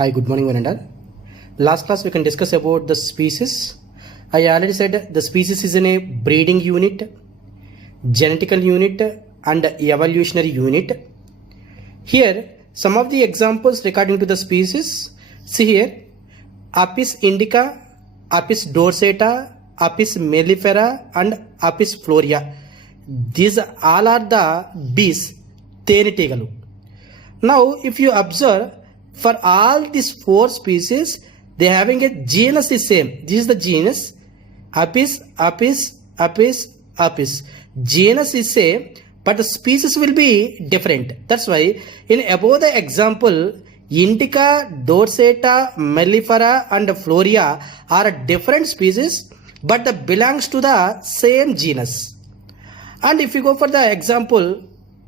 Hi, good morning, one and all. Last class we can discuss about the species. I already said the species is in a breeding unit, genetical unit, and evolutionary unit. Here, some of the examples regarding to the species. See here, Apis indica, Apis dorsata, Apis mellifera, and Apis florea. These all are the bees, తేనెటీగలు. Now, if you observe, for all these four species, they having a genus is same. This is the genus, Apis, Apis, Apis, Apis. Genus is same, but the species will be different. That's why in above the example, Indica, dorsata, mellifera, and florea are different species, but they belongs to the same genus. And if you go for the example,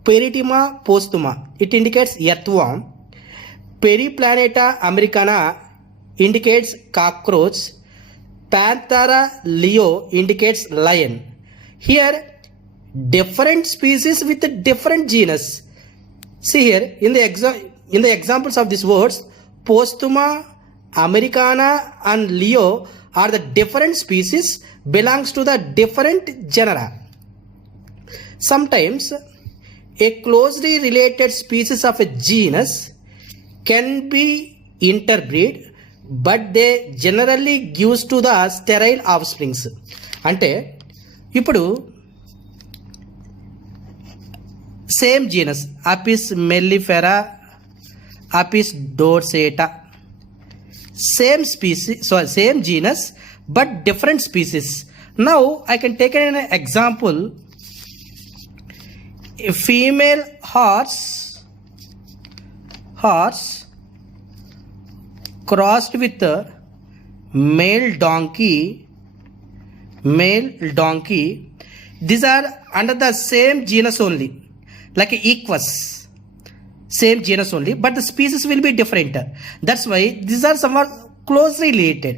Peritima postuma, it indicates earthworm. Periplaneta americana indicates cockroach. Panthera leo indicates lion. Here, different species with different genus. See here, in the examples of these words, postuma, americana, and leo are the different species belongs to the different genera. Sometimes a closely related species of a genus can be interbreed, but they generally gives to the sterile offsprings. అంటే ఇప్పుడు same genus Apis mellifera, Apis dorsata, same species, same genus but different species. Now I can take an example. A female horse crossed with a male donkey. These are under the same genus only, like equus, same genus only, but the species will be different. That's why these are somewhat closely related.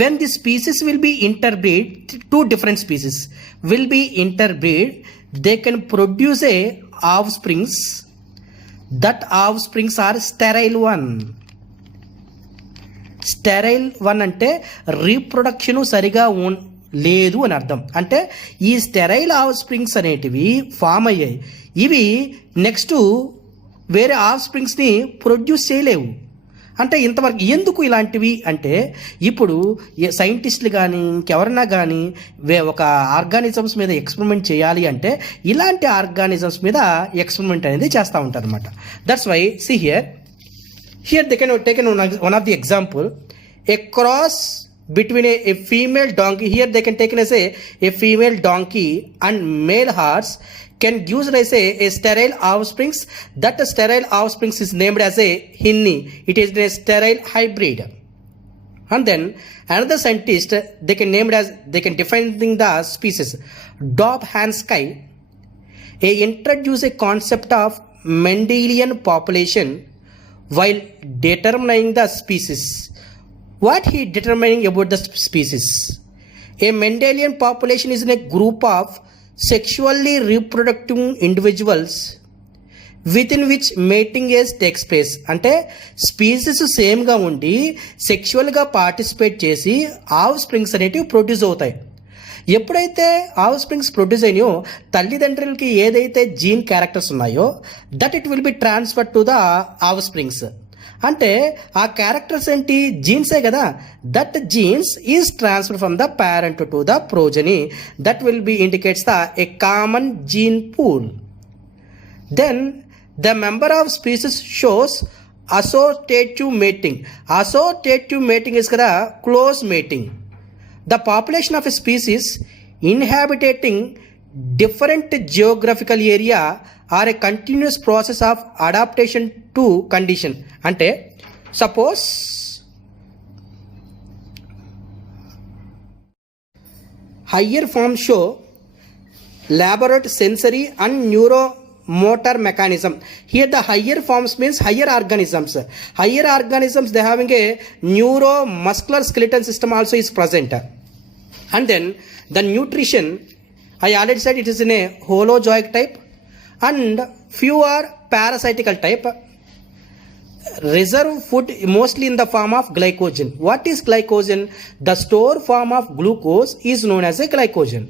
When the species will be interbreed, two different species will be interbreed, they can produce a offsprings. That offsprings are sterile one. Sterile one అంటే reproduction సరిగా లేదు అని అర్థం. అంటే ఈ sterile of springs అనేటివి form అయ్యాయి. ఇవి నెక్స్ట్ వేరే ఆఫ్ స్ప్రింగ్స్ని ప్రొడ్యూస్ చేయలేవు. అంటే ఇంతవరకు ఎందుకు ఇలాంటివి అంటే, ఇప్పుడు సైంటిస్టులు కానీ ఇంకెవరన్నా కానీ ఒక ఆర్గానిజమ్స్ మీద ఎక్స్పెరిమెంట్ చేయాలి అంటే ఇలాంటి ఆర్గానిజమ్స్ మీద ఎక్స్పెరిమెంట్ అనేది చేస్తూ ఉంటారు అనమాట. That's why see here they can take one of the example, a cross between a female donkey. Here they can take as a female donkey and male horse can use as a sterile offsprings. That sterile offsprings is named as a hinni. It is a sterile hybrid. And then another scientist, they can define the species. Dobzhansky introduce a concept of Mendelian population while determining the species. What he determining about the species? A Mendelian population is a group of sexually reproductive individuals within which mating age takes place. అంటే species సేమ్గా ఉండి సెక్షువల్గా participate చేసి offsprings అనేటివి produce అవుతాయి. ఎప్పుడైతే offsprings produce అయినాయో తల్లిదండ్రులకి ఏదైతే జీన్ క్యారెక్టర్స్ ఉన్నాయో that it will be transfer to the offsprings. అంటే ఆ క్యారెక్టర్స్ ఏంటి? జీన్సే కదా. That genes is transfer from the parent to the progeny. That will be indicates the a common gene pool. Then the member of species shows associative mating. Associative mating is కదా close mating. The population of a species inhabiting different geographical area are a continuous process of adaptation to condition. అంటే suppose higher forms show elaborate sensory and neuromotor mechanism. Here the higher forms means higher organisms. Higher organisms, they having a neuromuscular skeleton system also is present. And then the nutrition, I already said it is in a holozoic type and few are parasitical type. reserve food mostly in the form of glycogen. What is glycogen? The store form of glucose is known as a glycogen,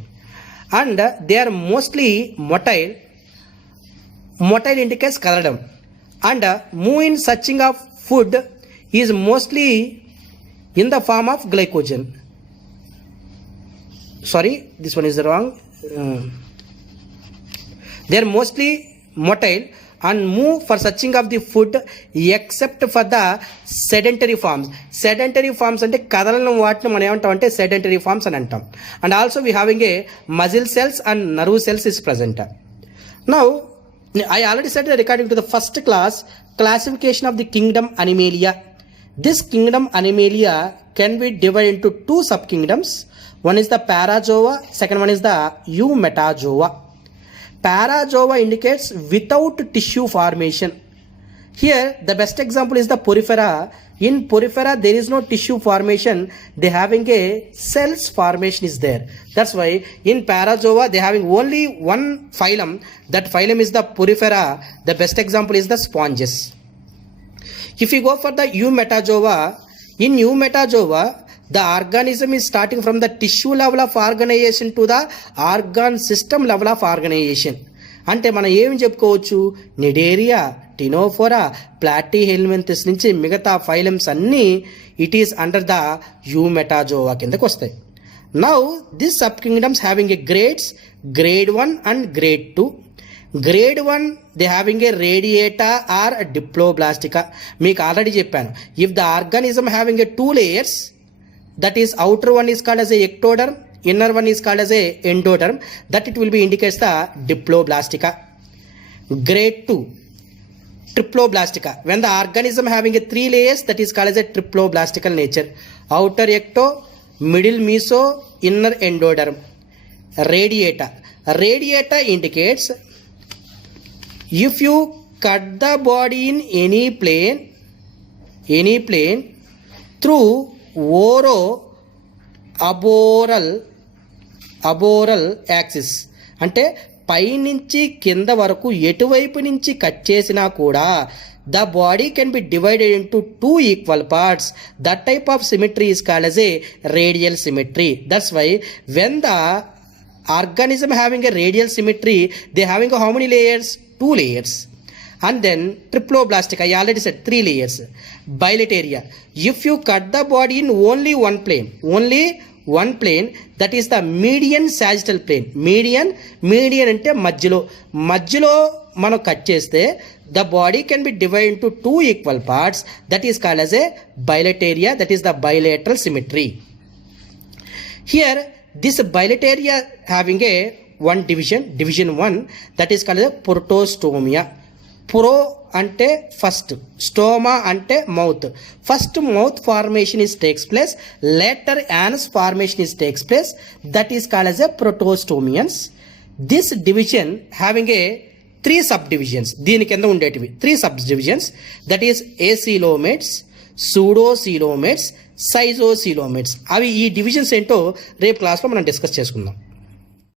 and they are mostly motile. Motile indicates kadadam, and move in searching of food is mostly in the form of glycogen. Sorry, this one is wrong. They are mostly motile and move for searching of the food except for the sedentary forms. Sedentary forms అంటే కదలని వాటిని మనం ఏమంటాం అంటే sedentary forms అని అంటాం. And also we having a muscle cells and nerve cells is present. Now I already said that according to the first class classification of the kingdom Animalia. This kingdom Animalia can be divided into two subkingdoms. One is the Parazoa, second one is the Eumetazoa. Parazoa indicates without tissue formation. Here the best example is the Porifera. In Porifera there is no tissue formation, they having a cells formation is there. That's why in Parazoa they having only one phylum. That phylum is the Porifera. The best example is the sponges. If you go for the Eumetazoa, in Eumetazoa the organism is starting from the tissue level of organization to the organ system level of organization. అంటే మనం ఏమి చెప్పుకోవచ్చు, Cnidaria, టినోఫోరా, ప్లాటీ helminths నుంచి మిగతా phylums అన్నీ it is under the Eumetazoa కిందకు వస్తాయి. Now this subkingdoms having a grades, grade 1 and grade 2. Grade 1 they having a Radiata or Diploblastica. మీకు ఆల్రెడీ చెప్పాను, if the organism having a 2 layers, that is outer one is called as a ectoderm, inner one is called as a endoderm, that it will be indicates the diploblastica. Grade 2 triploblastica, when the organism having a 3 layers, that is called as a triploblastical nature. Outer ecto, middle meso, inner endoderm. Radiata, radiata indicates if you cut the body in any plane through oro aboral axis, అంటే పైనుంచి కింద వరకు ఎటువైపు నుంచి cut చేసినా కూడా the body can be divided into 2 equal parts. That type of symmetry is called as a radial symmetry. That's why when the organism having a radial symmetry, they having how many layers? 2 layers. And then triploblastic, I already said 3 layers. Bilateria, if you cut the body in only one plane, that is the median sagittal plane. Median అంటే మధ్యలో మనం cut చేస్తే the body can be divided into 2 equal parts, that is called as a bilateria, that is the bilateral symmetry. Here this bilateria having a one division 1, that is called as a protostomia. Pro అంటే first, stoma అంటే mouth. First mouth formation is takes place, later anus formation is takes place, that is called as a protostomians. This division having a 3 subdivisions. దీని కింద ఉండేటివి 3 subdivisions, that is ఏసిలోమేట్స్, సూడోసిలోమేట్స్, సైజోసిలోమేట్స్. అవి ఈ divisions ఏంటో రేపు క్లాస్లో మనం డిస్కస్ చేసుకుందాం.